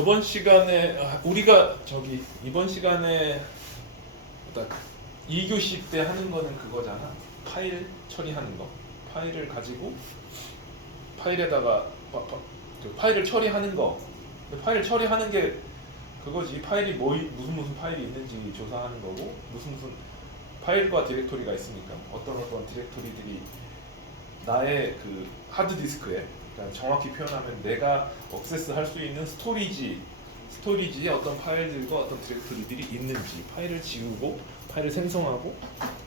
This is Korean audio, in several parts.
저번 시간에 우리가 이번 시간에 2교시 때 하는 거는 그거잖아. 파일 처리하는 거. 파일을 가지고 파일에다가 파일을 처리하는 거. 근데 파일 처리하는 게 그거지. 파일이 무슨 파일이 있는지 조사하는 거고, 무슨 파일과 디렉토리가 있으니까 어떤 디렉토리들이 나의 그 하드 디스크에, 그러니까 정확히 표현하면 내가 액세스할 수 있는 스토리지에 어떤 파일들과 어떤 디렉토리들이 있는지, 파일을 지우고 파일을 생성하고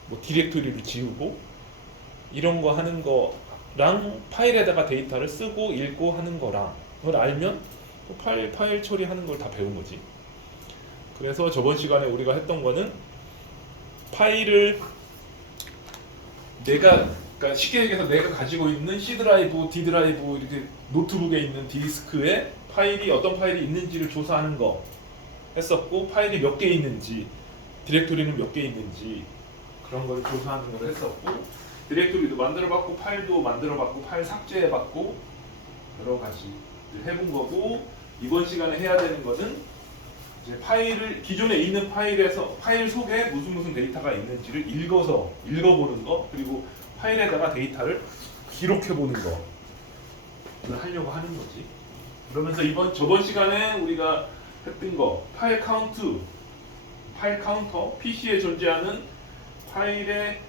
뭐 디렉토리를 지우고 이런 거 하는 거랑 파일에다가 데이터를 쓰고 읽고 하는 거랑 그걸 알면 또 파일 처리하는 걸 다 배운 거지. 그래서 저번 시간에 우리가 했던 거는 파일을 그러니까 쉽게 얘기해서 내가 가지고 있는 C 드라이브, D 드라이브 이렇게 노트북에 있는 디스크에 어떤 파일이 있는지를 조사하는 거 했었고, 파일이 몇 개 있는지, 디렉토리는 몇 개 있는지 그런 걸 조사하는 걸 했었고, 디렉토리도 만들어봤고, 파일도 만들어봤고, 파일 삭제해봤고 여러 가지를 해본 거고, 이번 시간에 해야 되는 거는 이제 기존에 있는 파일 속에 무슨 데이터가 있는지를 읽어보는 거, 그리고 파일에다가 데이터를 기록해보는 거를 하려고 하는 거지. 그러면서 저번 시간에 우리가 했던 거, 파일 카운터, PC에 존재하는 파일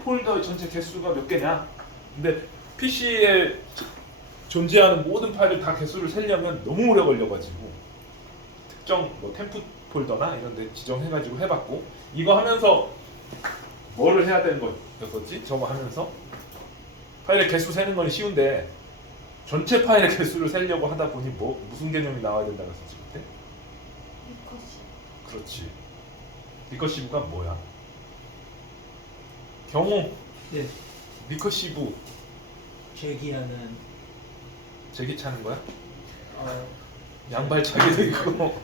폴더 전체 개수가 몇 개냐. 근데 PC에 존재하는 모든 파일을 다 개수를 세려면 너무 오래 걸려가지고 특정 템프 폴더나 이런 데 지정해가지고 해봤고, 이거 하면서 뭐를 해야 되는 거였었지? 저거 하면서 파일의 개수 세는 건 쉬운데 전체 파일의 개수를 세려고 하다 보니 무슨 개념이 나와야 된다고 했었지 그때? 리커시브. 그렇지. 리커시브가 뭐야? 경호. 네. 리커시브. 제기 차는 거야? 양발차기도 있고.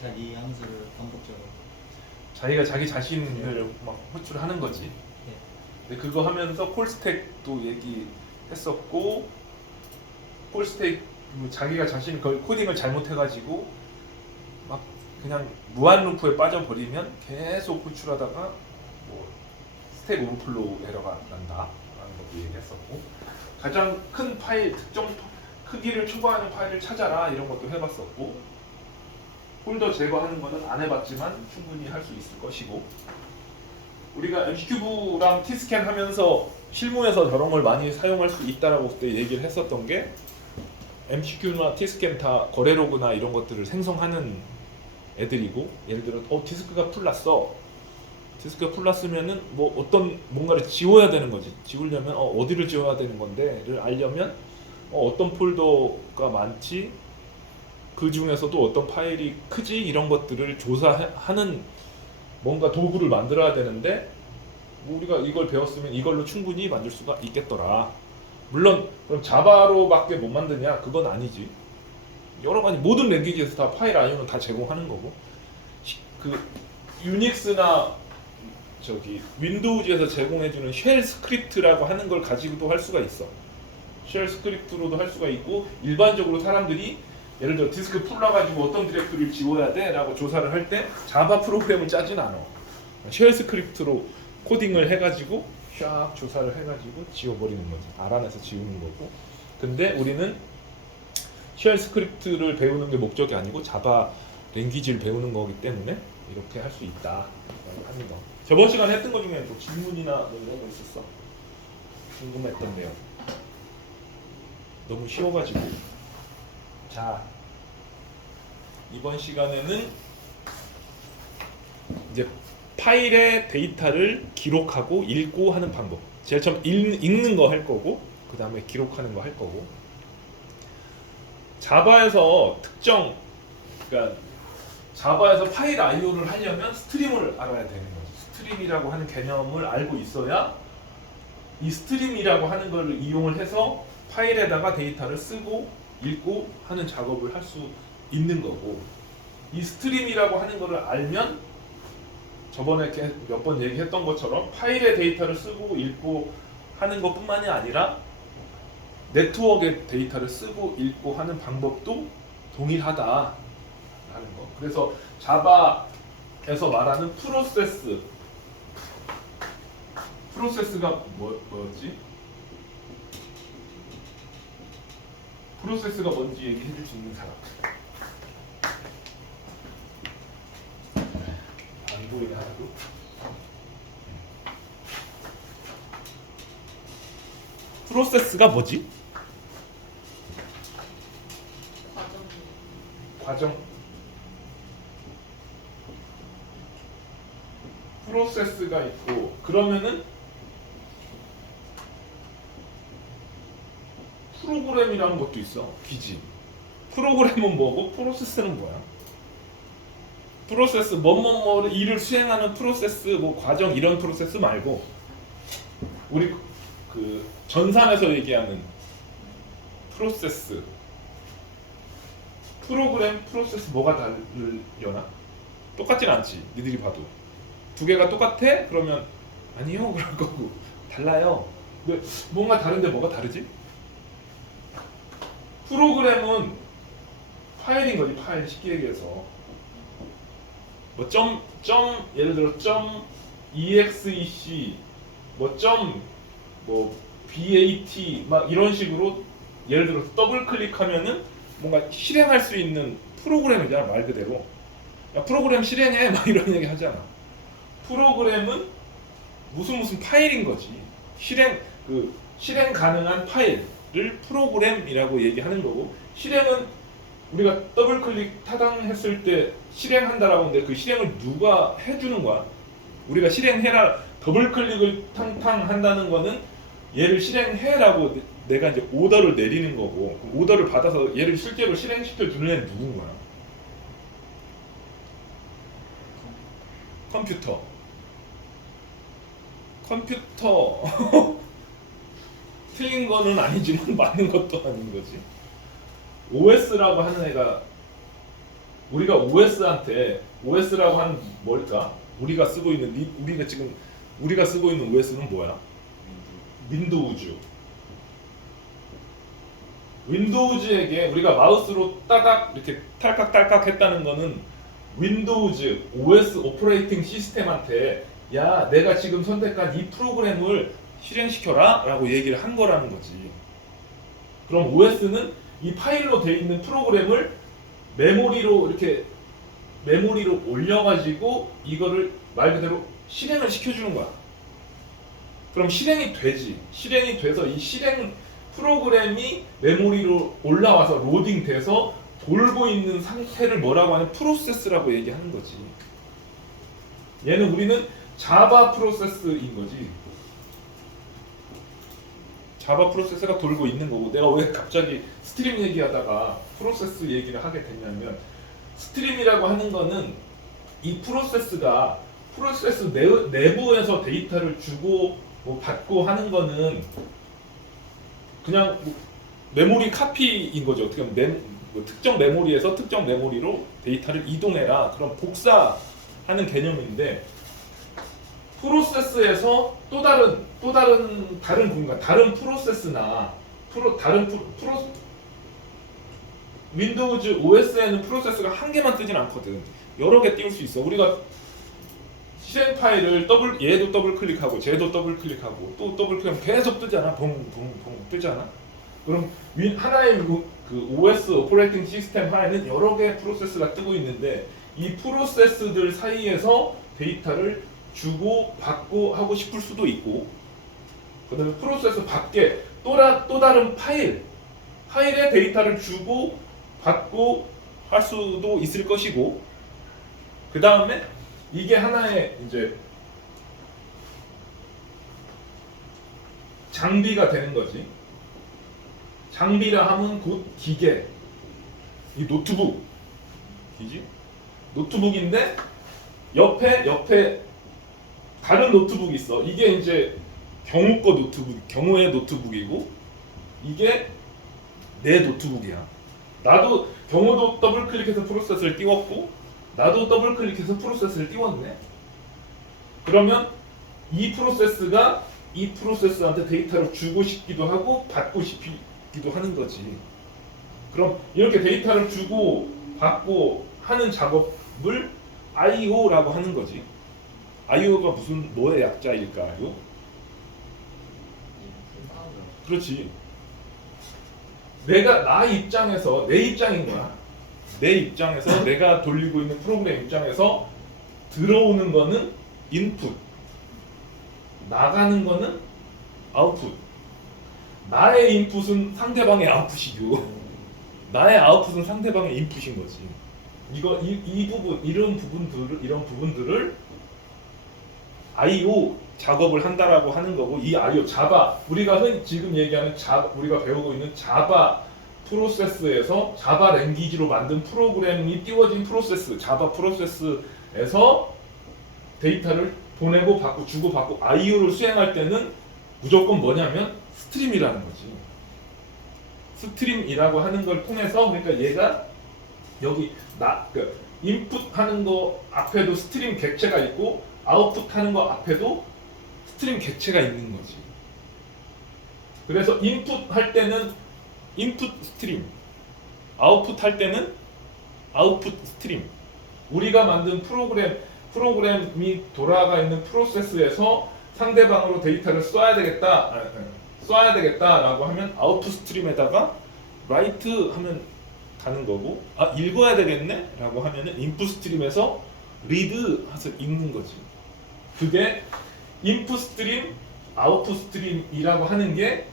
자기 함수를 반복적으로. 자기가 자기 자신을 막 호출하는 거지. 네. 근데 그거 하면서 콜스택도 얘기했었고, 콜스택 자기가 자신이 코딩을 잘못해가지고 막 그냥 무한 루프에 빠져버리면 계속 호출하다가 스택 오버플로우 에러가 난다라는 것도 얘기했었고, 가장 큰 파일, 특정 크기를 초과하는 파일을 찾아라 이런 것도 해봤었고, 폴더 제거하는 거는 안 해봤지만 충분히 할 수 있을 것이고, 우리가 MC큐브랑 T스캔 하면서 실무에서 저런 걸 많이 사용할 수 있다라고 그때 얘기를 했었던 게, MCQ나 T스캔 다 거래로그나 이런 것들을 생성하는 애들이고, 예를 들어 디스크가 풀났어. 디스크가 풀났으면은 뭔가를 지워야 되는 거지. 지우려면 어디를 지워야 되는 건데를 알려면 어떤 폴더가 많지, 그 중에서도 어떤 파일이 크지, 이런 것들을 조사하는 뭔가 도구를 만들어야 되는데, 우리가 이걸 배웠으면 이걸로 충분히 만들 수가 있겠더라. 물론 그럼 자바로밖에 못 만드냐? 그건 아니지. 여러 가지 모든 랭귀지에서 다 파일 IO는 다 제공하는 거고, 그 유닉스나 윈도우즈에서 제공해주는 쉘 스크립트라고 하는 걸 가지고도 할 수가 있어. 쉘 스크립트로도 할 수가 있고, 일반적으로 사람들이 예를 들어 디스크 풀러가지고 어떤 디렉토리를 지워야 돼 라고 조사를 할 때 자바 프로그램을 짜진 않아. 쉘 스크립트로 코딩을 해가지고 샥 조사를 해가지고 지워버리는 거지. 알아내서 지우는 거고. 근데 우리는 쉘 스크립트를 배우는 게 목적이 아니고 자바 랭귀지를 배우는 거기 때문에 이렇게 할 수 있다 하는 거. 저번 시간에 했던 거 중에 또 질문이나 이런 거 있었어? 궁금했던 내용. 너무 쉬워가지고. 자, 이번 시간에는 이제 파일의 데이터를 기록하고 읽고 하는 방법. 제일 처음 읽는 거 할 거고, 그 다음에 기록하는 거 할 거고. 자바에서 그러니까 자바에서 파일 IO를 하려면 스트림을 알아야 되는 거지. 스트림이라고 하는 개념을 알고 있어야 이 스트림이라고 하는 걸 이용을 해서 파일에다가 데이터를 쓰고 읽고 하는 작업을 할 수 있는 거고, 이 스트림이라고 하는 거를 알면 저번에 몇 번 얘기했던 것처럼 파일의 데이터를 쓰고 읽고 하는 것뿐만이 아니라 네트워크의 데이터를 쓰고 읽고 하는 방법도 동일하다라는 거. 그래서 자바에서 말하는 프로세스가 뭐였지? 프로세스가 뭔지 얘기해 줄 수 있는 사람. 안 보이네 하나도. 프로세스가 뭐지? 과정. 프로세스가 있고 그러면은 프로그램이라는 것도 있어. 기지. 프로그램은 뭐고 프로세스는 뭐야? 프로세스 뭐뭐뭐 일을 수행하는 프로세스 뭐 과정 이런 프로세스 말고 우리 그 전산에서 얘기하는 프로세스 프로그램 프로세스 뭐가 다르려나? 똑같진 않지. 니들이 봐도 두 개가 똑같아? 그러면 아니요 그럴 거고 달라요. 근데 뭔가 다른데 뭐가 다르지? 프로그램은 파일인 거지. 파일 쉽게 얘기해서 뭐 예를 들어 .exec 뭐 bat 막 이런 식으로 예를 들어 더블 클릭하면은 뭔가 실행할 수 있는 프로그램이잖아. 말 그대로 야 프로그램 실행해 막 이런 얘기 하잖아. 프로그램은 무슨 파일인 거지. 실행 가능한 파일을 프로그램이라고 얘기하는 거고 실행은 우리가 더블 클릭 타당했을 때 실행한다라고 하는데 그 실행을 누가 해주는 거야? 우리가 실행해라 더블 클릭을 탕탕 한다는 거는 얘를 실행해라고 내가 이제 오더를 내리는 거고 그 오더를 받아서 얘를 실제로 실행시켜 주는 애는 누군 거야? 컴퓨터 틀린 거는 아니지만 맞는 것도 아닌 거지. OS라고 하는 애가 우리가 OS라고 하는 뭘까? 우리가 쓰고 있는 OS는 뭐야? 윈도우즈에게 우리가 마우스로 따닥 이렇게 탈칵탈칵 했다는 거는 윈도우즈 OS 오퍼레이팅 시스템한테 야 내가 지금 선택한 이 프로그램을 실행시켜라 라고 얘기를 한 거라는 거지. 그럼 OS는 이 파일로 되어 있는 프로그램을 메모리로 올려가지고 이거를 말 그대로 실행을 시켜주는 거야. 그럼 실행이 돼서 이 실행 프로그램이 메모리로 올라와서 로딩돼서 돌고 있는 상태를 뭐라고 하냐? 프로세스라고 얘기하는 거지. 우리는 자바 프로세스인 거지. 자바 프로세스가 돌고 있는 거고 내가 왜 갑자기 스트림 얘기하다가 프로세스 얘기를 하게 됐냐면 스트림이라고 하는 거는 이 프로세스 내부에서 데이터를 주고 뭐 받고 하는 거는 그냥 메모리 카피인 거죠. 어떻게 보면 특정 메모리에서 특정 메모리로 데이터를 이동해라. 그럼 복사하는 개념인데 프로세스에서 또 다른 공간, 다른 프로세스나 윈도우즈 OS에는 프로세스가 한 개만 뜨진 않거든. 여러 개 띄울 수 있어. 우리가 실행 파일을 얘도 더블 클릭하고 쟤도 더블 클릭하고 또 더블 클릭하면 계속 뜨잖아. 봉봉봉 뜨잖아. 그럼 하나의 그 OS 오퍼레이팅 시스템 하에는 여러 개의 프로세스가 뜨고 있는데 이 프로세스들 사이에서 데이터를 주고 받고 하고 싶을 수도 있고 그다음에 프로세스 밖에 또 다른 파일에 데이터를 주고 받고 할 수도 있을 것이고 그 다음에 이게 하나의 이제 장비가 되는 거지. 장비라 하면 곧 기계. 이 노트북인데 옆에 다른 노트북이 있어. 이게 이제 경우의 노트북이고 이게 내 노트북이야. 나도 경우도 더블 클릭해서 프로세스를 띄웠고 나도 더블 클릭해서 프로세스를 띄웠네. 그러면 이 프로세스가 이 프로세스한테 데이터를 주고 싶기도 하고 받고 싶기도 하는 거지. 그럼 이렇게 데이터를 주고 받고 하는 작업을 I/O라고 하는 거지. I/O가 무슨 뭐의 약자일까요? 그렇지. 내가 나 입장에서 내 입장인 거야. 내 입장에서 내가 돌리고 있는 프로그램 입장에서 들어오는 거는 인풋, 나가는 거는 아웃풋. 나의 인풋은 상대방의 아웃풋이고 나의 아웃풋은 상대방의 인풋인 거지. 이 부분 이런 부분들을 I/O 작업을 한다라고 하는 거고, 이 I/O 자바 우리가 흔히 지금 얘기하는 우리가 배우고 있는 자바 프로세스에서 자바 랭귀지로 만든 프로그램이 띄워진 프로세스, 자바 프로세스에서 데이터를 보내고 받고 주고 받고 I/O를 수행할 때는 무조건 뭐냐면 스트림이라는 거지. 스트림이라고 하는 걸 통해서, 그러니까 얘가 여기 인풋 하는 거 앞에도 스트림 객체가 있고 아웃풋 하는 거 앞에도 스트림 객체가 있는 거지. 그래서 인풋 할 때는 인풋 스트림, 아웃풋 할 때는 아웃풋 스트림. 우리가 만든 프로그램이 돌아가 있는 프로세스에서 상대방으로 데이터를 쏴야 되겠다라고 하면 아웃풋 스트림에다가 write 하면 가는 거고, 읽어야 되겠네라고 하면은 인풋 스트림에서 read 해서 읽는 거지. 그게 인풋 스트림, 아웃풋 스트림이라고 하는 게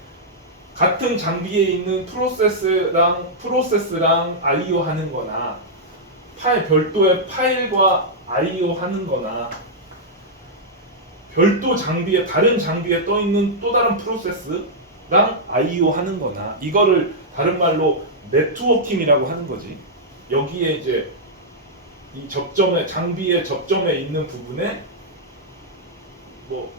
같은 장비에 있는 프로세스랑 I/O 하는 거나 별도의 파일과 I/O 하는 거나 별도 장비에 다른 장비에 떠 있는 또 다른 프로세스랑 I/O 하는 거나, 이거를 다른 말로 네트워킹이라고 하는 거지. 여기에 이제 이 장비의 접점에 있는 부분에 뭐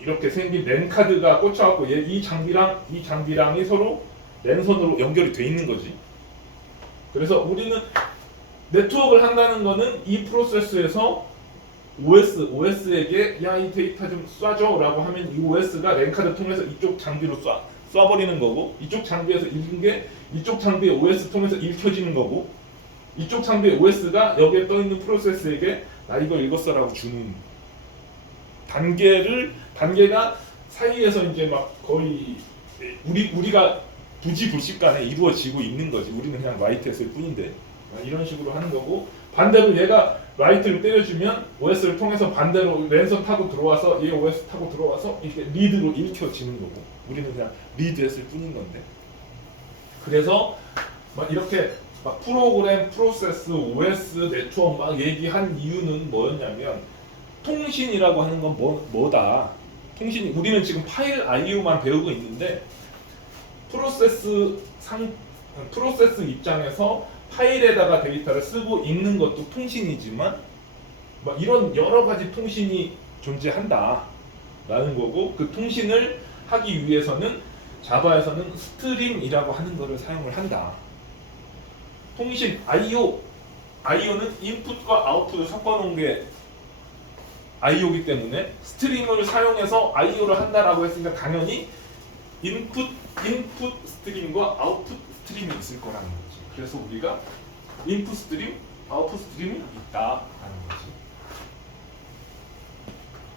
이렇게 생긴 랜 카드가 꽂혀갖고 이 장비랑이 서로 랜선으로 연결이 돼 있는 거지. 그래서 우리는 네트워크를 한다는 거는 이 프로세스에서 OS에게 야, 이 데이터 좀 쏴줘라고 하면 이 OS가 랜카드 통해서 이쪽 장비로 쏴버리는 거고, 이쪽 장비에서 읽은 게 이쪽 장비의 OS 통해서 읽혀지는 거고, 이쪽 장비의 OS가 여기에 떠 있는 프로세스에게 나 이거 읽었어라고 주는 단계가 사이에서 이제 막 거의 우리가 부지불식간에 이루어지고 있는 거지. 우리는 그냥 라이트 했을 뿐인데 이런 식으로 하는 거고, 반대로 얘가 라이트를 때려주면 OS를 통해서 반대로 랜선 타고 들어와서 얘 OS 타고 들어와서 이렇게 리드로 읽혀지는 거고, 우리는 그냥 리드 했을 뿐인 건데. 그래서 막 이렇게 막 프로그램, 프로세스, OS, 네트워크 막 얘기한 이유는 뭐였냐면, 통신이라고 하는 건 뭐다. 우리는 지금 파일 I/O만 배우고 있는데 프로세스 입장에서 파일에다가 데이터를 쓰고 읽는 것도 통신이지만 막 이런 여러 가지 통신이 존재한다라는 거고, 그 통신을 하기 위해서는 자바에서는 스트림이라고 하는 것을 사용을 한다. 통신 I/O는 인풋과 아웃풋을 섞어놓은 게 I/O이기 때문에 스트림을 사용해서 I/O를 한다라고 했으니까 당연히 인풋 스트림과 아웃풋 스트림이 있을 거라는 거지. 그래서 우리가 인풋 스트림, 아웃풋 스트림이 있다라는 거지.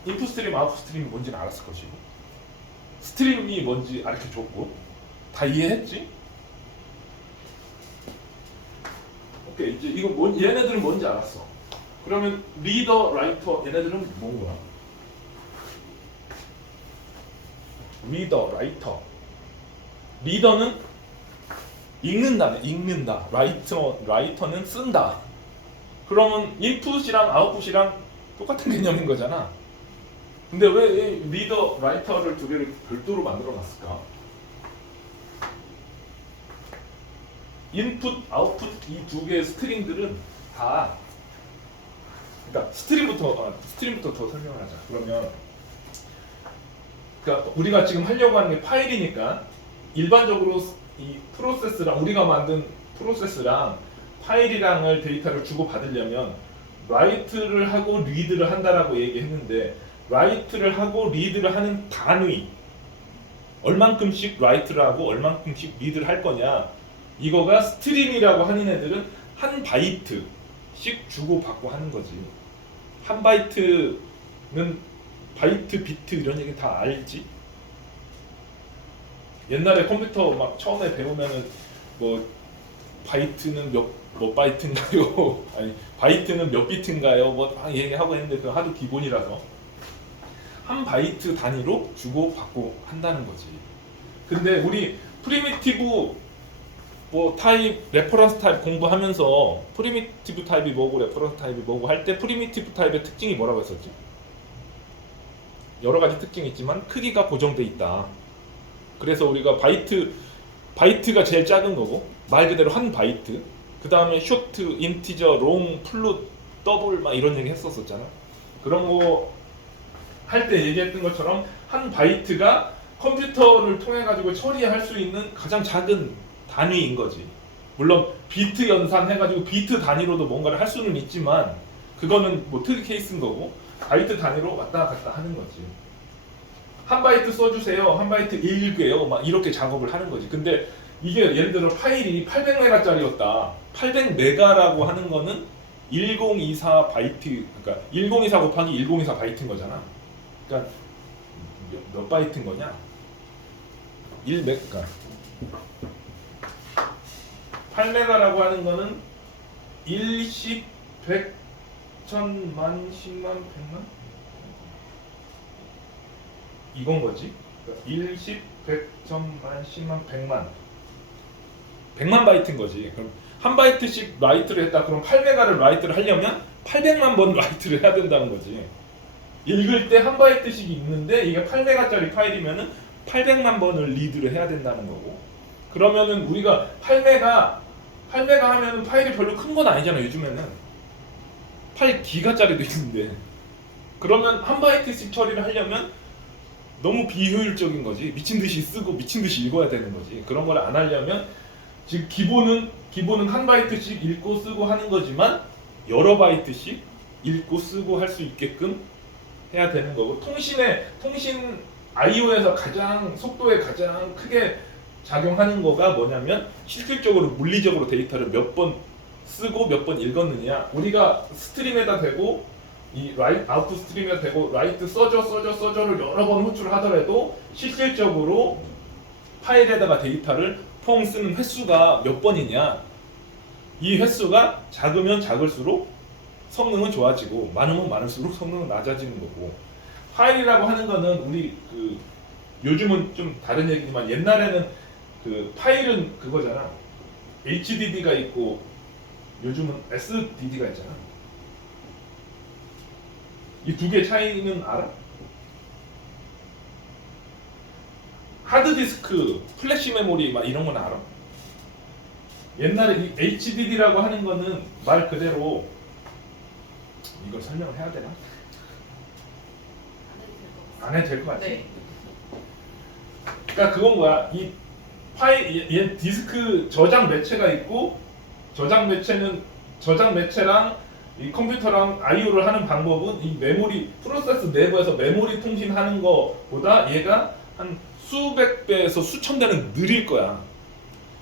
인풋 스트림, 아웃풋 스트림이 뭔지는 알았을 것이고, 스트림이 뭔지 알려줬고, 다 이해했지? 오케이, 이제 이거 얘네들은 뭔지 알았어. 그러면 리더, 라이터 얘네들은 뭔가? 리더, 라이터. 리더는 읽는다. 라이터는 쓴다. 그러면 인풋이랑 아웃풋이랑 똑같은 개념인 거잖아. 근데 왜 리더, 라이터를 두 개를 별도로 만들어 놨을까? 인풋, 아웃풋 이 두 개의 스트링들은 다, 그러니까 스트림부터 더 설명을 하자. 그러면 그러니까 우리가 지금 하려고 하는 게 파일이니까, 일반적으로 이 프로세스랑 우리가 만든 프로세스랑 파일이랑을 데이터를 주고 받으려면 라이트를 하고 리드를 한다라고 얘기했는데, 라이트를 하고 리드를 하는 단위, 얼만큼씩 라이트를 하고 얼만큼씩 리드를 할 거냐, 이거가 스트림이라고 하는 애들은 한 바이트씩 주고 받고 하는 거지. 한 바이트는 바이트, 비트 이런 얘기 다 알지? 옛날에 컴퓨터 막 처음에 배우면은 뭐 바이트는 뭐 바이트인가요? 아니 바이트는 몇 비트인가요? 뭐 막 얘기하고 했는데 그 하도 기본이라서 한 바이트 단위로 주고 받고 한다는 거지. 근데 우리 프리미티브 뭐 타입, 레퍼런스 타입 공부하면서 프리미티브 타입이 뭐고 레퍼런스 타입이 뭐고 할 때 프리미티브 타입의 특징이 뭐라고 했었지? 여러 가지 특징이 있지만 크기가 고정돼 있다. 그래서 우리가 바이트가 제일 작은 거고 말 그대로 한 바이트. 그 다음에 쇼트, 인티저, 롱, 플룻, 더블 막 이런 얘기 했었잖아. 그런 거 할 때 얘기했던 것처럼 한 바이트가 컴퓨터를 통해 가지고 처리할 수 있는 가장 작은 단위인 거지. 물론 비트 연산해가지고 비트 단위로도 뭔가를 할 수는 있지만 그거는 뭐 특이 케이스인 거고 바이트 단위로 왔다 갔다 하는 거지. 한 바이트 써주세요. 한 바이트 읽게요. 막 이렇게 작업을 하는 거지. 근데 이게 예를 들어 파일이 800메가짜리였다. 800메가라고 하는 거는 1024 바이트, 그러니까 1024 곱하기 1024 바이트인 거잖아. 그러니까 몇 바이트인 거냐? 1메가. 그러니까 8메가라고 하는 거는 1, 10, 100, 1000만, 10만, 100만? 이건 거지. 그러니까 1, 10, 100, 1000만, 10만, 100만. 100만 바이트인 거지. 그럼 한 바이트씩 라이트를 했다. 그럼 8메가를 라이트를 하려면 800만 번 라이트를 해야 된다는 거지. 읽을 때 한 바이트씩 읽는데 이게 8메가짜리 파일이면은 800만 번을 리드를 해야 된다는 거고. 그러면은 우리가 8메가 하면은 파일이 별로 큰 건 아니잖아. 요즘에는 8기가짜리도 있는데. 그러면 한 바이트씩 처리를 하려면 너무 비효율적인 거지. 미친 듯이 쓰고 미친 듯이 읽어야 되는 거지. 그런 걸 안 하려면 지금 기본은 한 바이트씩 읽고 쓰고 하는 거지만 여러 바이트씩 읽고 쓰고 할 수 있게끔 해야 되는 거고. 통신 I/O에서 속도에 가장 크게 작용하는 거가 뭐냐면 실질적으로 물리적으로 데이터를 몇 번 쓰고 몇 번 읽었느냐. 우리가 스트림에다 대고 이 아웃풋 스트림에다 대고 라이트 써줘를 여러 번 호출을 하더라도 실질적으로 파일에다가 데이터를 퐁 쓰는 횟수가 몇 번이냐. 이 횟수가 작으면 작을수록 성능은 좋아지고 많으면 많을수록 성능은 낮아지는 거고. 파일이라고 하는 거는 우리 요즘은 좀 다른 얘기지만 옛날에는 파일은 그거잖아. HDD가 있고 요즘은 SDD가 있잖아. 이 두 개 차이는 알아? 하드디스크, 플래시 메모리 막 이런 건 알아? 옛날에 이 HDD라고 하는 거는 말 그대로 이걸 설명을 해야 되나? 안 해도 될 것 같아. 네. 그러니까 그건 거야. 이 얘 디스크 저장 매체가 있고 저장 매체랑 이 컴퓨터랑 I/O를 하는 방법은 이 메모리 프로세스 내부에서 메모리 통신하는 거보다 얘가 한 수백 배에서 수천 배는 느릴 거야.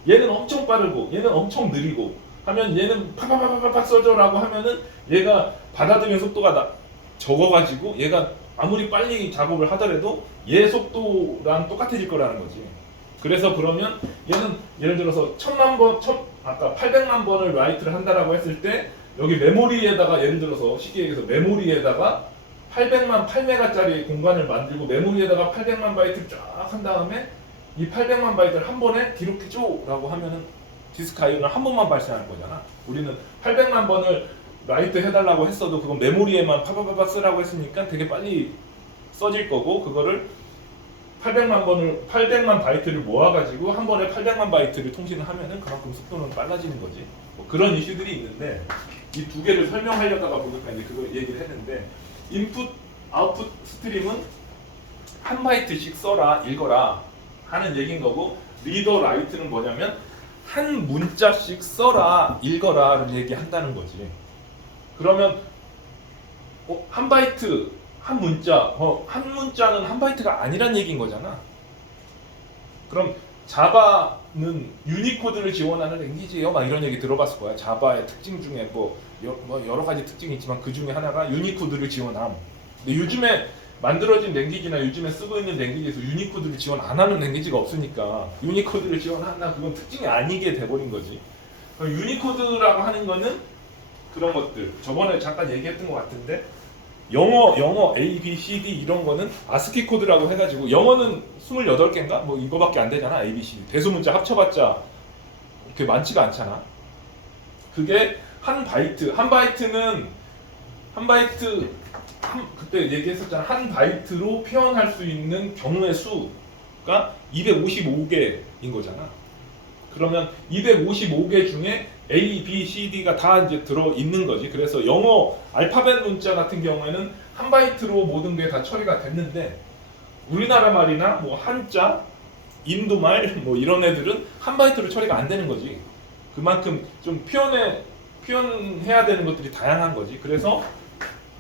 얘는 엄청 빠르고 얘는 엄청 느리고 하면 얘는 팍팍팍팍 써줘라고 하면은 얘가 받아들이는 속도가 적어가지고 얘가 아무리 빨리 작업을 하더라도 얘 속도랑 똑같아질 거라는 거지. 그래서 그러면 얘는 예를 들어서 1000만 번, 아까 800만 번을 라이트를 한다라고 했을 때 여기 메모리에다가 예를 들어서 쉽게 얘기해서 메모리에다가 8메가짜리 공간을 만들고 메모리에다가 800만 바이트를 쫙 한 다음에 이 800만 바이트를 한 번에 기록해줘라고 하면은 디스크 I/O는 한 번만 발생하는 거잖아. 우리는 800만 번을 라이트 해달라고 했어도 그건 메모리에만 파파파파 쓰라고 했으니까 되게 빨리 써질 거고 그거를 800만 바이트를 모아가지고 한 번에 800만 바이트를 통신을 하면은 그만큼 속도는 빨라지는 거지. 뭐 그런 이슈들이 있는데 이 두 개를 설명하려다가 보니까 이제 그걸 얘기를 했는데 인풋, 아웃풋 스트림은 한 바이트씩 써라, 읽어라 하는 얘기인 거고 리더 라이트는 뭐냐면 한 문자씩 써라, 읽어라를 얘기한다는 거지. 그러면 한 바이트, 한 문자, 한 문자는 한 바이트가 아니란 얘기인 거잖아. 그럼 자바는 유니코드를 지원하는 랭귀지예요. 막 이런 얘기 들어봤을 거야. 자바의 특징 중에 뭐 여러 가지 특징이 있지만 그 중에 하나가 유니코드를 지원함. 근데 요즘에 만들어진 랭귀지나 요즘에 쓰고 있는 랭귀지에서 유니코드를 지원 안 하는 랭귀지가 없으니까 유니코드를 지원한다 그건 특징이 아니게 돼버린 거지. 유니코드라고 하는 거는 그런 것들 저번에 잠깐 얘기했던 것 같은데 영어 A, B, C, D 이런 거는 아스키 코드라고 해가지고 영어는 28개인가? 뭐 이거밖에 안 되잖아. A, B, C D 대소문자 합쳐봤자 그렇게 많지가 않잖아. 그게 한 바이트는 그때 얘기했었잖아. 한 바이트로 표현할 수 있는 경우의 수가 255개인 거잖아. 그러면 255개 중에 A, B, C, D가 다 이제 들어 있는 거지. 그래서 영어 알파벳 문자 같은 경우에는 한 바이트로 모든 게 다 처리가 됐는데 우리나라 말이나 뭐 한자, 인도말 뭐 이런 애들은 한 바이트로 처리가 안 되는 거지. 그만큼 좀 표현해야 되는 것들이 다양한 거지. 그래서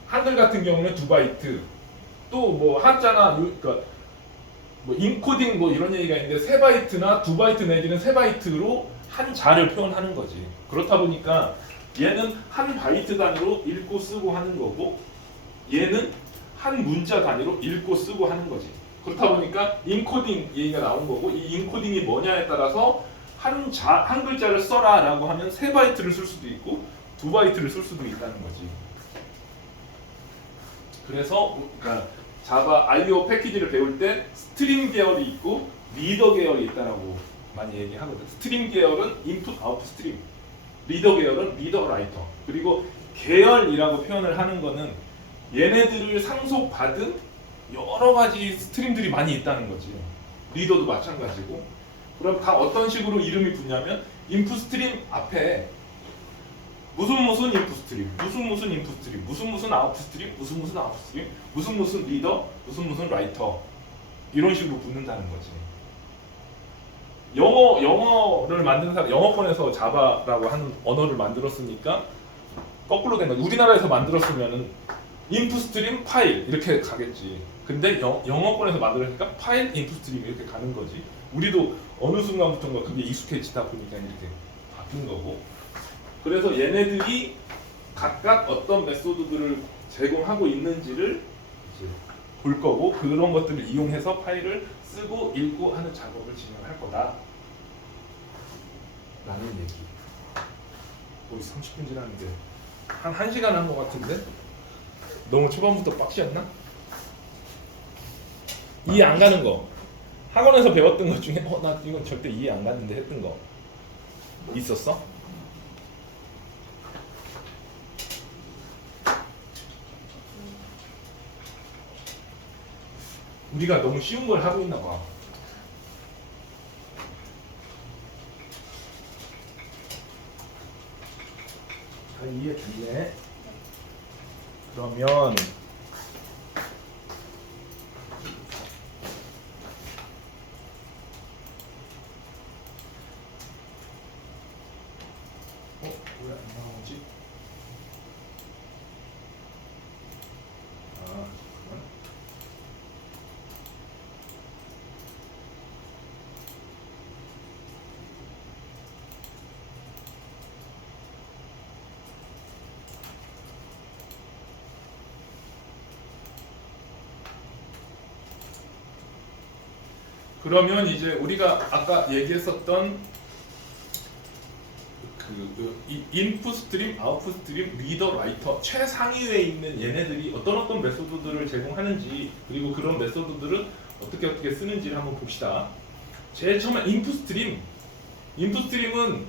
한글 같은 경우는 2바이트, 또 뭐 한자나 그러니까 뭐 인코딩 뭐 이런 얘기가 있는데 3바이트나 2바이트 내지는 3바이트로 한 자를 표현하는 거지. 그렇다 보니까 얘는 한 바이트 단위로 읽고 쓰고 하는 거고 얘는 한 문자 단위로 읽고 쓰고 하는 거지. 그렇다 보니까 인코딩 얘기가 나온 거고 이 인코딩이 뭐냐에 따라서 한 글자를 써라라고 하면 3바이트를 쓸 수도 있고 2바이트를 쓸 수도 있다는 거지. 그래서 그러니까 자바 IO 패키지를 배울 때 스트림 계열이 있고 리더 계열이 있다라고 많이 얘기하거든. 스트림 계열은 인풋, 아웃풋 스트림, 리더 계열은 리더, 라이터. 그리고 계열이라고 표현을 하는 거는 얘네들을 상속받은 여러 가지 스트림들이 많이 있다는 거지. 리더도 마찬가지고. 그럼 다 어떤 식으로 이름이 붙냐면 인풋 스트림 앞에 무슨 인풋 스트림, 무슨 인풋 스트림, 무슨 아웃풋 스트림, 무슨 아웃풋 스트림, 무슨 리더, 무슨 라이터 이런 식으로 붙는다는 거지. 영어를 만든 사람, 영어권에서 자바라고 하는 언어를 만들었으니까 거꾸로 된 거지. 우리나라에서 만들었으면은 인풋 스트림 파일 이렇게 가겠지. 근데 영어권에서 만들었으니까 파일 인풋 스트림 이렇게 가는 거지. 우리도 어느 순간부터인가 그게 익숙해지다 보니까 이렇게 바뀐 거고. 그래서 얘네들이 각각 어떤 메소드들을 제공하고 있는지를 이제 볼 거고 그런 것들을 이용해서 파일을 쓰고 읽고 하는 작업을 진행할 거다 라는 얘기. 거의 30분 지났는데 한 1시간 한 것 같은데? 너무 초반부터 빡시였나? 이해 안 가는 거 학원에서 배웠던 것 중에 나 이건 절대 이해 안 갔는데 했던 거 있었어? 우리가 너무 쉬운 걸 하고 있나 봐. 잘 이해 됐네. 그러면 왜 안 나오지? 잠깐만. 그러면 이제 우리가 아까 얘기했었던 이 인풋 스트림, 아웃풋 스트림, 리더, 라이터 최상위에 있는 얘네들이 어떤 메소드들을 제공하는지 그리고 그런 메소드들은 어떻게 쓰는지를 한번 봅시다. 제일 처음에 인풋 스트림. 인풋 스트림은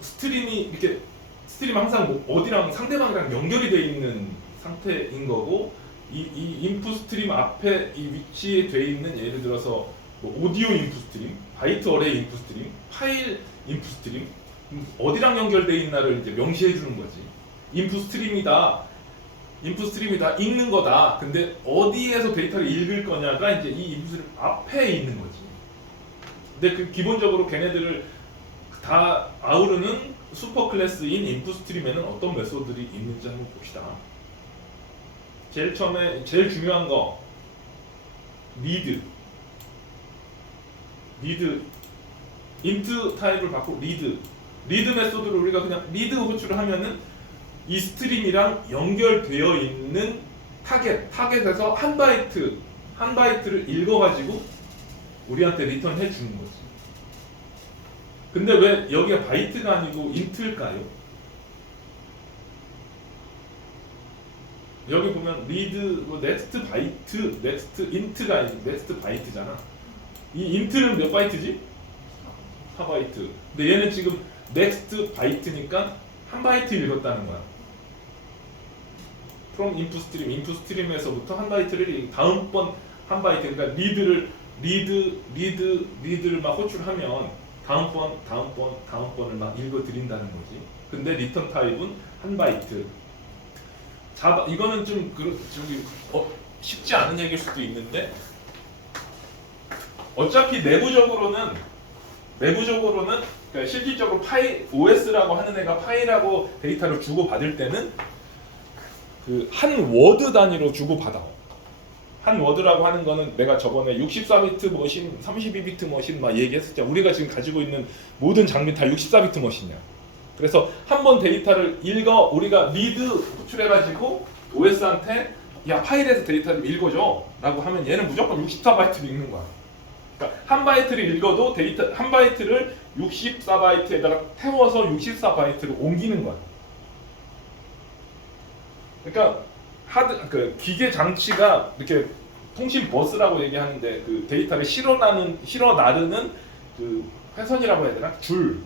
스트림이 이렇게 스트림 항상 뭐 어디랑 상대방이랑 연결이 되어 있는 상태인 거고 이 인풋 스트림 앞에 이 위치에 되어 있는 예를 들어서 뭐 오디오 인풋 스트림, 바이트 어레이 인풋 스트림, 파일 인풋 스트림 어디랑 연결되어 있나를 이제 명시해 주는 거지. 인풋 스트림이다, 읽는 거다. 근데 어디에서 데이터를 읽을 거냐가 이제 이 인풋 스트림 앞에 있는 거지. 근데 그 기본적으로 걔네들을 다 아우르는 슈퍼 클래스인 인풋 스트림에는 어떤 메소드들이 있는지 한번 봅시다. 제일 처음에 제일 중요한 거 리드. 리드 int 타입을 받고 리드 메소드를 우리가 그냥 리드 호출을 하면은 이 스트링이랑 연결되어 있는 타겟에서 한 바이트를 읽어가지고 우리한테 리턴 해주는 거지. 근데 왜 여기가 바이트가 아니고 int일까요? 여기 보면 read next byte, next int가 아니고 next byte잖아. 이 int는 몇 바이트지? 4바이트. 근데 얘는 지금 next byte니까 한 바이트 읽었다는 거야. from input stream에서부터 한 바이트를 다음번 한 바이트. 그러니까 리드를 막 호출하면 다음번을 막 읽어 드린다는 거지. 근데 리턴 타입은 한 바이트. 이거는 좀 쉽지 않은 얘기일 수도 있는데 어차피 내부적으로는 그러니까 실질적으로 OS라고 하는 애가 파일하고 데이터를 주고 받을 때는 그 한 워드 단위로 주고 받아. 한 워드라고 하는 거는 내가 저번에 64비트 머신, 32비트 머신 막 얘기했었잖아. 우리가 지금 가지고 있는 모든 장비 다 64비트 머신이야. 그래서 한 번 데이터를 우리가 리드 호출해가지고 OS한테 야 파일에서 데이터를 읽어줘 라고 하면 얘는 무조건 64바이트를 읽는 거야. 그러니까 한 바이트를 읽어도 한 바이트를 64바이트에다가 태워서 64바이트로 옮기는 거야. 그러니까 기계 장치가 이렇게 통신 버스라고 얘기하는데 그 데이터를 실어 나르는 그 회선이라고 해야 되나? 줄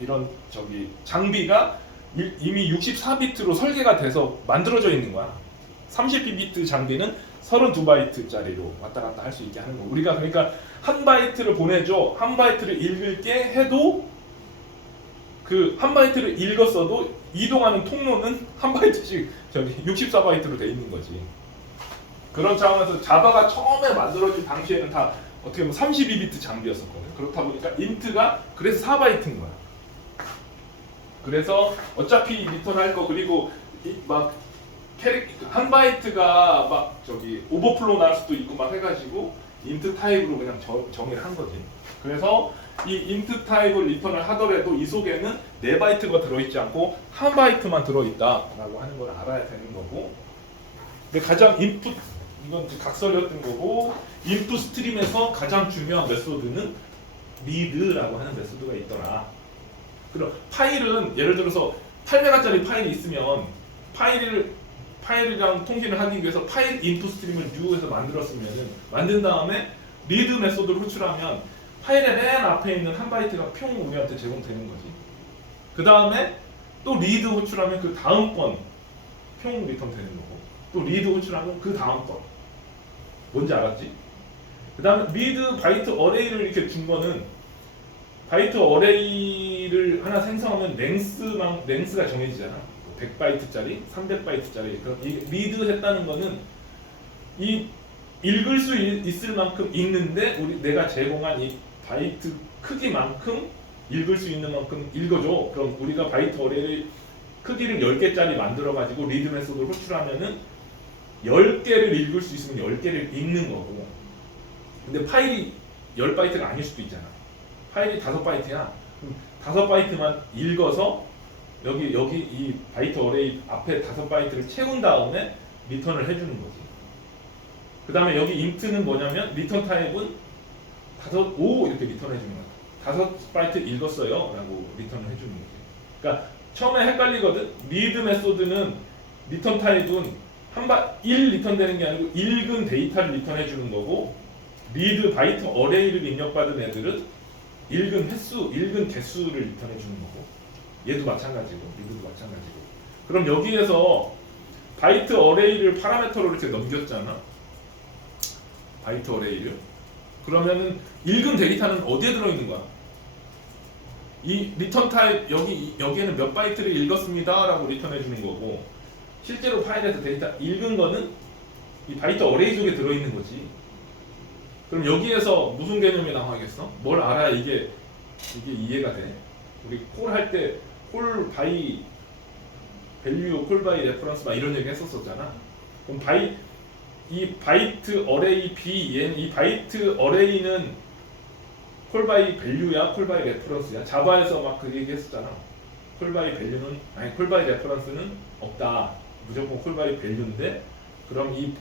이런 장비가 이미 64비트로 설계가 돼서 만들어져 있는 거야. 32비트 장비는 32바이트짜리로 왔다 갔다 할 수 있게 하는 거. 우리가 그러니까 한 바이트를 보내줘, 한 바이트를 읽을게 해도 그 한 바이트를 읽었어도 이동하는 통로는 한 바이트씩 64바이트로 돼 있는 거지. 그런 차원에서 자바가 처음에 만들어진 당시에는 다 어떻게 보면 32비트 장비였었거든. 그렇다 보니까 int가 그래서 4바이트인 거야. 그래서 어차피 리턴할 거 그리고 막 한 바이트가 막 오버플로우 날 수도 있고 막 해가지고 int 타입으로 그냥 정의를 한 거지. 그래서 이 int 타입을 리턴을 하더라도 이 속에는 4바이트가 들어있지 않고 한 바이트만 들어있다라고 하는 걸 알아야 되는 거고. 근데 가장 이건 각설이었던 거고, 인풋 스트림에서 가장 중요한 메소드는 read라고 하는 메소드가 있더라. 그럼 파일은 예를 들어서 8메가짜리 파일이 있으면 파일이랑 통신을 하기 위해서 파일 인풋 스트림을 new에서 만든 다음에 read 메소드를 호출하면 파일의 맨 앞에 있는 한 바이트가 평 우리한테 제공되는 거지. 그 다음에 또 read 호출하면 그 다음 번 평 리턴 되는 거고, 또 read 호출하면 그 다음 번. 뭔지 알았지? 그 다음에 read 바이트 어레이를 이렇게 준 거는 바이트 어레이를 하나 생성하면 랭스가 정해지잖아. 100바이트짜리, 300바이트짜리. 그럼 이 read 했다는 거는 이 읽을 수 있을 만큼 읽는데 내가 제공한 이 바이트 크기만큼 읽을 수 있는 만큼 읽어줘. 그럼 우리가 바이트 어레이를 크기를 10개짜리 만들어가지고 리드 메소드를 호출하면은 10개를 읽을 수 있으면 10개를 읽는 거고. 근데 파일이 10바이트가 아닐 수도 있잖아. 파일이 5바이트야. 5바이트만 읽어서 여기 이 바이트 어레이 앞에 5바이트를 채운 다음에 리턴을 해주는 거지. 그 다음에 여기 int는 뭐냐면 리턴 타입은 5 이렇게 리턴 해주는 거야. 5바이트 읽었어요 라고 리턴을 해주는 거지. 그러니까 처음에 헷갈리거든. read 메소드는 리턴 타입은 1 리턴되는 게 아니고 읽은 데이터를 리턴해 주는 거고, read 바이트 어레이를 입력받은 애들은 읽은 개수를 리턴해 주는 거고, 얘도 마찬가지고 read도 마찬가지고. 그럼 여기에서 바이트 어레이를 파라미터로 이렇게 넘겼잖아. 바이트 어레이를. 그러면은 읽은 데이터는 어디에 들어있는 거야? 이 리턴 타입 여기에는 몇 바이트를 읽었습니다 라고 리턴해 주는 거고, 실제로 파일에서 데이터 읽은 거는 이 바이트 어레이 속에 들어있는 거지. 그럼 여기에서 무슨 개념이 나와야겠어? 뭘 알아야 이게 이해가 돼? 우리 콜 할 때 콜 바이 밸류, 콜 바이 레퍼런스 막 이런 얘기 했었잖아. 그럼 이 바이트 어레이 B, 이 바이트 어레이는 콜바이 밸류야, 콜바이 레퍼런스야. 자바에서 막 그 얘기했었잖아. 콜바이 밸류는 아니 콜바이 레퍼런스는 없다. 무조건 콜바이 밸류인데 그럼 이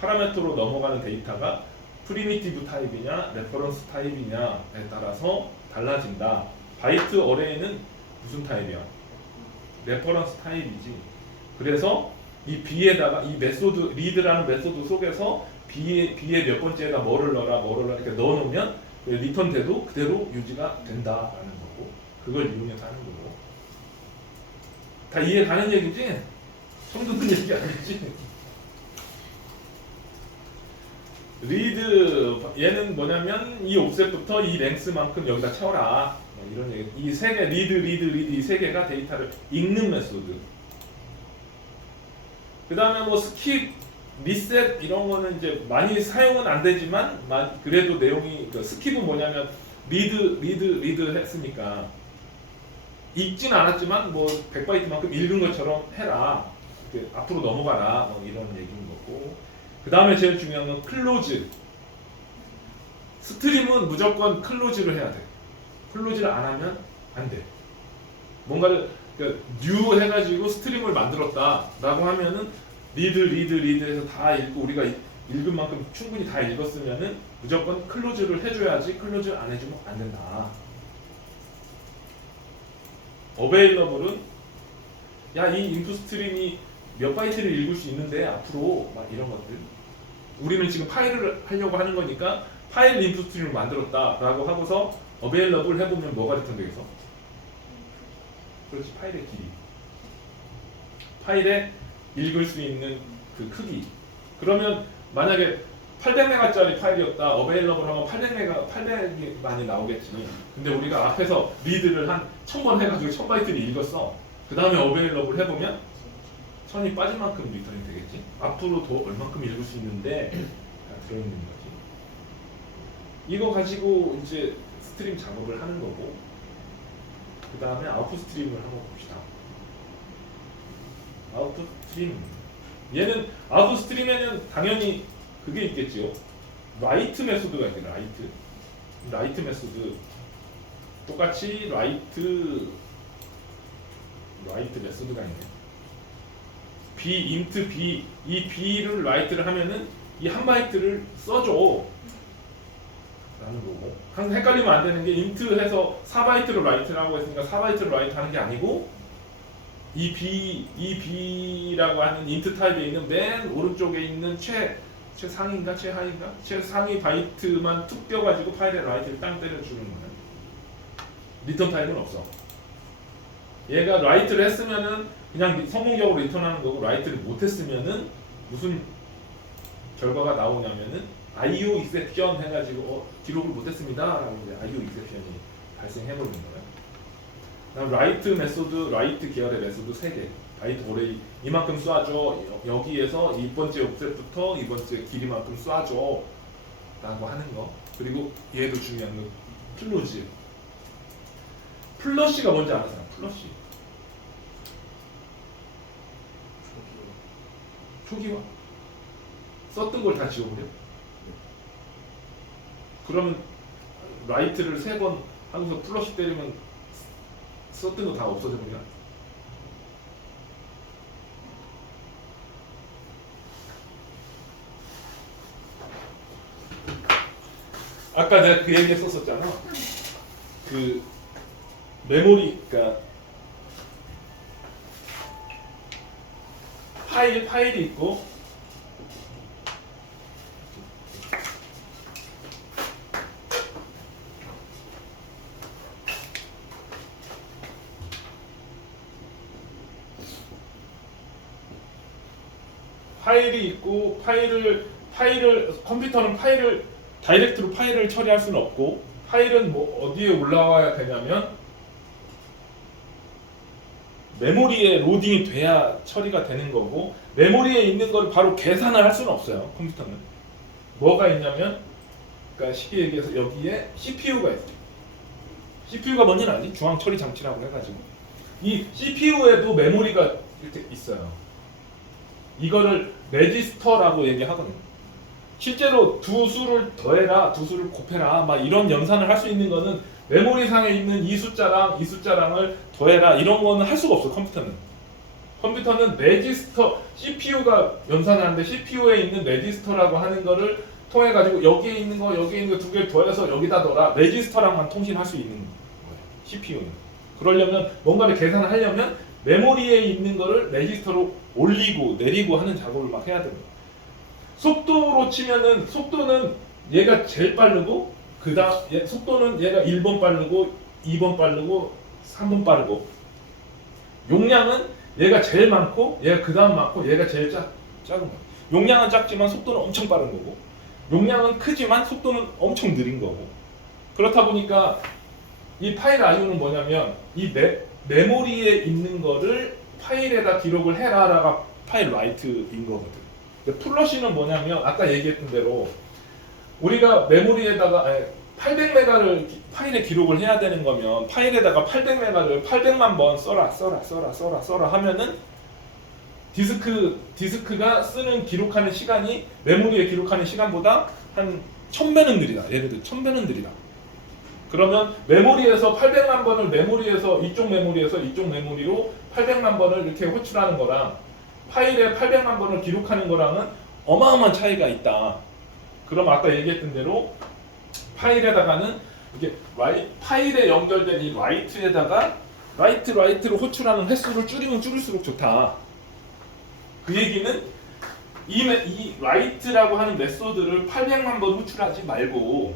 파라미터로 넘어가는 데이터가 프리미티브 타입이냐, 레퍼런스 타입이냐에 따라서 달라진다. 바이트 어레이는 무슨 타입이야? 레퍼런스 타입이지. 그래서 이 B에다가 이 메소드 리드라는 메소드 속에서 B의 몇 번째에다 뭐를 넣어라 이렇게 넣어놓으면 리턴돼도 그대로 유지가 된다라는 거고 그걸 이용해서 하는 거고 다 이해 가는 얘기지? 처음 듣는 얘기 아니지? 리드 얘는 뭐냐면 이 옵셋부터 이 랭스만큼 여기다 채워라 뭐 이런 얘기. 이 세 개 리드 이 세 개가 데이터를 읽는 메소드. 그 다음에 뭐 스킵, 리셋 이런 거는 이제 많이 사용은 안 되지만 그래도 내용이 그 스킵은 뭐냐면 리드 했으니까 읽진 않았지만 뭐 100바이트만큼 읽은 것처럼 해라. 앞으로 넘어가라 뭐 이런 얘기인 거고. 그 다음에 제일 중요한 건 클로즈. 스트림은 무조건 클로즈를 해야 돼. 클로즈를 안 하면 안 돼. 뭔가를 뉴 해가지고 스트림을 만들었다라고 하면은 리드에서 다 읽고 우리가 읽은 만큼 충분히 다 읽었으면은 무조건 클로즈를 해줘야지 클로즈 안 해주면 안 된다. 어베일러블은 야 이 인풋 스트림이 몇 바이트를 읽을 수 있는데 앞으로 막 이런 것들 우리는 지금 파일을 하려고 하는 거니까 파일 인풋 스트림을 만들었다라고 하고서 어베일러블 해보면 뭐가 리턴되겠어? 그렇지 파일의 길이 파일에 읽을 수 있는 그 크기 그러면 만약에 800메가짜리 파일이었다 어베일러블 하면 800이 많이 나오겠지 근데 우리가 앞에서 리드를 한 1000번 해가지고 1000바이트를 읽었어 그 다음에 어베일러블 해보면 1000이 빠진 만큼 리턴이 되겠지 앞으로 더 얼만큼 읽을 수 있는데 들어있는 거지 이거 가지고 이제 스트림 작업을 하는 거고 그 다음에 아웃풋 스트림을 한번 봅시다. 아웃풋 스트림 얘는 아웃풋 스트림에는 당연히 그게 있겠지요. 라이트 메소드가 있대. 라이트 메소드 똑같이 라이트 메소드가 있네. b int b 이 b를 라이트를 하면은 이 한 바이트를 써줘. 라는 거고 항상 헷갈리면 안 되는 게 int 해서 4바이트로 라이트라고 했으니까 4바이트로 라이트 하는 게 아니고 이 b라고 하는 int 타입에 있는 맨 오른쪽에 있는 최상위인가 최하위인가 최상위 바이트만 툭 떼어가지고 파일에 라이트를 땅 때려주는 거야. 리턴 타입은 없어. 얘가 라이트를 했으면은 그냥 성공적으로 리턴하는 거고 라이트를 못했으면은 무슨 결과가 나오냐면은 IO exception 해가지고 기록을 못했습니다 라고 이제 IO exception이 발생해버리는 거예요. 그다음 라이트 메소드, 라이트 계열의 메소드 3개 바이트 어레이 이만큼 쏴줘 여기에서 이 번째 옵셋부터 이 번째 길이만큼 쏴줘 라고 하는 거 그리고 얘도 중요한 거 클로즈 플러시가 뭔지 아는 사람? 플러시 초기화 썼던 걸 다 지워버려? 그러면 라이트를 3번 하고서 플러시 때리면 썼던 거 다 없어져버려? 아까 내가 그 얘기 했었잖아. 그 메모리, 그러니까 파일이 있고 컴퓨터는 파일을 다이렉트로 파일을 처리할 수는 없고 파일은 뭐 어디에 올라와야 되냐면 메모리에 로딩이 돼야 처리가 되는 거고 메모리에 있는 걸 바로 계산을 할 수는 없어요. 컴퓨터는 뭐가 있냐면 그러니까 쉽게 얘기해서 여기에 CPU가 있어요. CPU가 뭔지 알지? 중앙 처리 장치라고 해가지고 이 CPU에도 메모리가 이렇게 있어요. 이거를 레지스터라고 얘기하거든요. 실제로 두 수를 더해라, 두 수를 곱해라, 막 이런 연산을 할 수 있는 거는 메모리상에 있는 이 숫자랑 이 숫자랑을 더해라 이런 거는 할 수가 없어 컴퓨터는. 컴퓨터는 레지스터, CPU가 연산하는데 CPU에 있는 레지스터라고 하는 거를 통해 가지고 여기에 있는 거 두 개를 더해서 여기다 넣어라. 레지스터랑만 통신할 수 있는 거예요. CPU는. 그러려면 뭔가를 계산을 하려면 메모리에 있는 거를 레지스터로 올리고 내리고 하는 작업을 막 해야 됩니다. 속도로 치면은 속도는 얘가 제일 빠르고 속도는 얘가 1번 빠르고 2번 빠르고 3번 빠르고 용량은 얘가 제일 많고 얘가 그 다음 많고 얘가 제일 작은 거예요. 용량은 작지만 속도는 엄청 빠른 거고 용량은 크지만 속도는 엄청 느린 거고 그렇다 보니까 이 파일 IO는 뭐냐면 이 메모리에 있는 거를 파일에다 기록을 해라라가 파일 라이트인 거거든. 플러시는 뭐냐면 아까 얘기했던 대로 우리가 메모리에다가 800메가를 파일에 기록을 해야 되는 거면 파일에다가 800메가를 800만 번 써라 하면은 디스크가 쓰는 기록하는 시간이 메모리에 기록하는 시간보다 한 1000배는 느리다. 예를 들어 1000배는 느리다. 그러면 메모리에서 800만 번을 메모리에서 이쪽 메모리로 800만 번을 이렇게 호출하는 거랑 파일에 800만 번을 기록하는 거랑은 어마어마한 차이가 있다. 그럼 아까 얘기했던 대로 파일에다가는 이게 파일에 연결된 이 라이트에다가 라이트로 호출하는 횟수를 줄이면 줄일수록 좋다. 그 얘기는 이 라이트라고 하는 메소드를 800만 번 호출하지 말고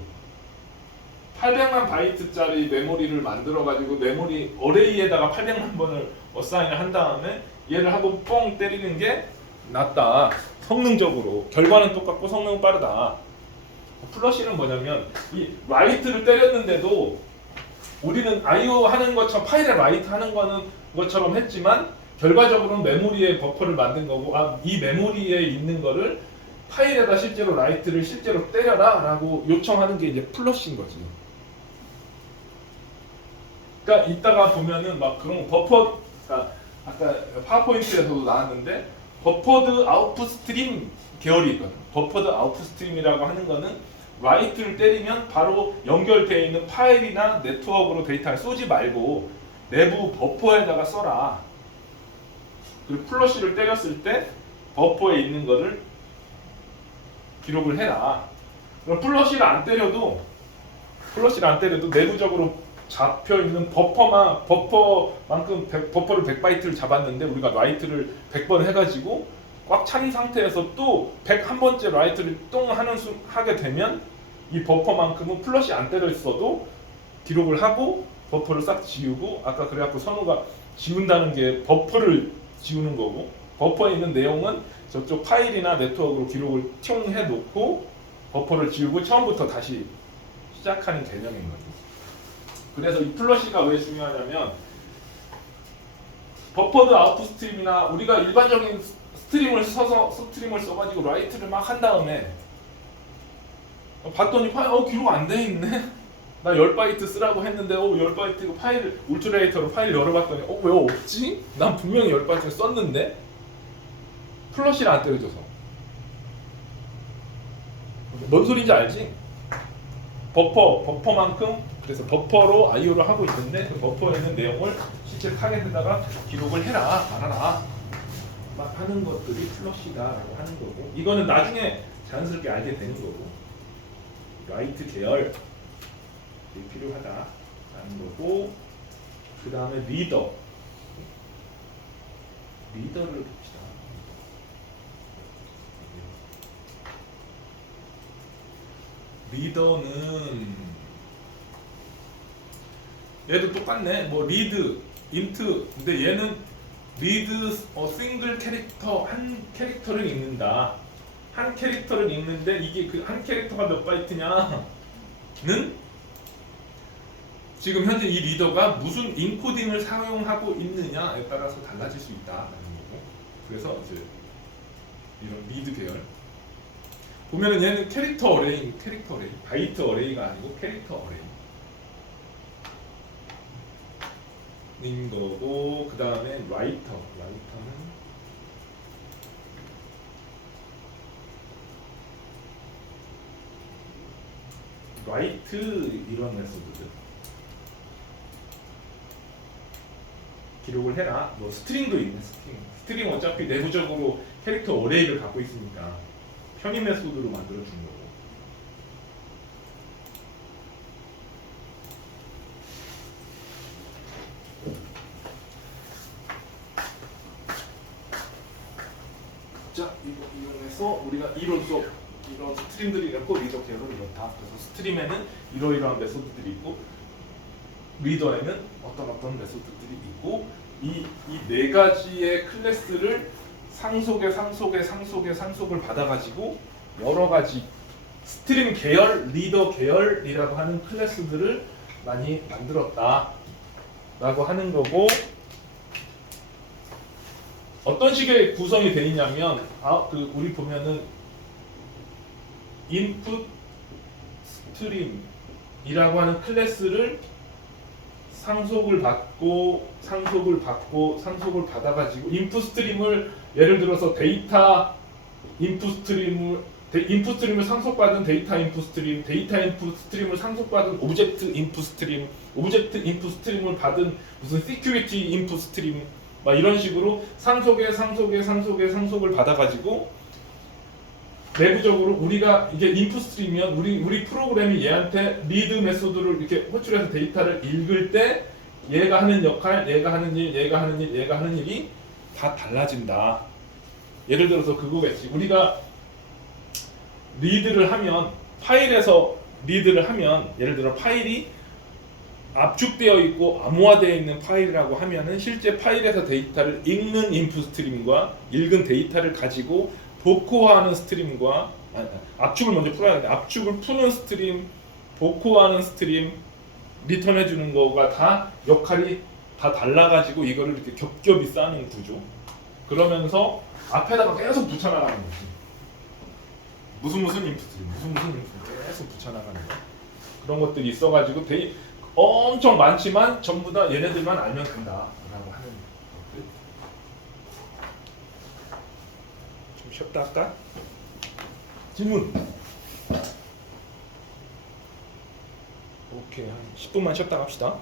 800만 바이트짜리 메모리를 만들어 가지고 메모리 어레이에다가 800만 번을 어사인을 한 다음에 얘를 한번 뻥 때리는 게 낫다. 성능적으로 결과는 똑같고 성능은 빠르다. 플러시는 뭐냐면 이 라이트를 때렸는데도 우리는 I/O 하는 것처럼 파일에 라이트 하는 것처럼 했지만 결과적으로는 메모리에 버퍼를 만든 거고 이 메모리에 있는 거를 파일에다 실제로 라이트를 실제로 때려라 라고 요청하는 게 이제 플러시인 거지. 그러니까 이따가 보면은 막 그런 버퍼 아까 파워포인트에서도 나왔는데 버퍼드 아웃풋 스트림 계열이 있거든. 버퍼드 아웃풋 스트림이라고 하는 거는 라이트를 때리면 바로 연결되어 있는 파일이나 네트워크로 데이터를 쏘지 말고 내부 버퍼에다가 써라. 그리고 플러시를 때렸을 때 버퍼에 있는 거를 기록을 해라. 그럼 플러시를 안 때려도 내부적으로 잡혀 있는 버퍼만큼 버퍼를 100바이트를 잡았는데 우리가 라이트를 100번 해가지고 꽉 찬 상태에서 또 101번째 라이트를 똥 하게 되면 이 버퍼만큼은 플러시 안 때려 있어도 기록을 하고 버퍼를 싹 지우고 아까 그래갖고 선우가 지운다는 게 버퍼를 지우는 거고 버퍼에 있는 내용은 저쪽 파일이나 네트워크로 기록을 팅 해놓고 버퍼를 지우고 처음부터 다시 시작하는 개념인 거죠. 그래서 이 플러시가 왜 중요하냐면 버퍼드 아웃풋 스트림이나 우리가 일반적인 스트림을 써가지고 라이트를 막 한 다음에 봤더니 기록 안 돼 있네. 나 10바이트 쓰라고 했는데 10바이트 파일 울트레이터로 파일 열어봤더니 왜 없지? 난 분명히 10바이트 썼는데 플러시를 안 때려줘서 뭔 소리인지 알지? 버퍼만큼 그래서 버퍼로 I/O를 하고 있는데 그 버퍼에 있는 내용을 실제 타겟에다가 기록을 해라 말아라 막 하는 것들이 플러시다라고 하는 거고 이거는 나중에 자연스럽게 알게 되는 거고 라이트 계열이 필요하다라는 거고 그 다음에 리더를 봅시다. 리더는 얘도 똑같네. 뭐 리드, 인트. 근데 얘는 리드 싱글 캐릭터 한 캐릭터를 읽는다. 한 캐릭터를 읽는데 이게 그 한 캐릭터가 몇 바이트냐는 지금 현재 이 리더가 무슨 인코딩을 사용하고 있느냐에 따라서 달라질 수 있다라는 거고. 그래서 이제 이런 리드 계열. 보면은 얘는 캐릭터 어레이, 바이트 어레이가 아니고 캐릭터 어레이. 인 거고 그 다음에 라이터는 라이트 이런 메소드들 기록을 해라. 뭐 스트링도 있네. 스트링 어차피 내부적으로 캐릭터 어레이를 갖고 있으니까 편의 메소드로 만들어 준 거고. 자, 이거 이용해서 우리가 이론 수업 이런 스트림들이 이렇고 리더 계열은 이렇다. 그래서 스트림에는 이러이러한 메소드들이 있고 리더에는 어떤 메소드들이 있고 이 네 가지의 클래스를 상속을 받아가지고 여러 가지 스트림 계열, 리더 계열이라고 하는 클래스들을 많이 만들었다라고 하는 거고. 어떤 식의 구성이 돼 있냐면 우리 보면은 인풋 스트림이라고 하는 클래스를 상속을 받아가지고 인풋 스트림을 예를 들어서 데이터 인풋 스트림을 상속받은 데이터 인풋 스트림을 상속받은 오브젝트 인풋 스트림을 받은 무슨 시큐리티 인풋 스트림 막 이런 식으로 상속을 받아가지고 내부적으로 우리가 이게 인풋 스트림이면 우리 프로그램이 얘한테 리드 메소드를 이렇게 호출해서 데이터를 읽을 때 얘가 하는 역할, 얘가 하는 일이 다 달라진다. 예를 들어서 그거겠지. 우리가 리드를 하면 파일에서 리드를 하면 예를 들어 파일이 압축되어 있고 암호화되어 있는 파일이라고 하면은 실제 파일에서 데이터를 읽는 인풋 스트림과 읽은 데이터를 가지고 복호하는 스트림과 압축을 먼저 풀어야 돼. 압축을 푸는 스트림, 복호하는 스트림, 리턴해 주는 거가 다 역할이 다 달라가지고 이거를 이렇게 겹겹이 쌓는 구조. 그러면서 앞에다가 계속 붙여나가는 거지. 무슨 인풋 스트림, 무슨 계속 붙여나가는 거. 그런 것들이 있어가지고 엄청 많지만 전부 다 얘네들만 알면 된다라고 하는 것들. 좀 쉬었다 할까? 질문. 오케이, 한 10분만 쉬었다 갑시다.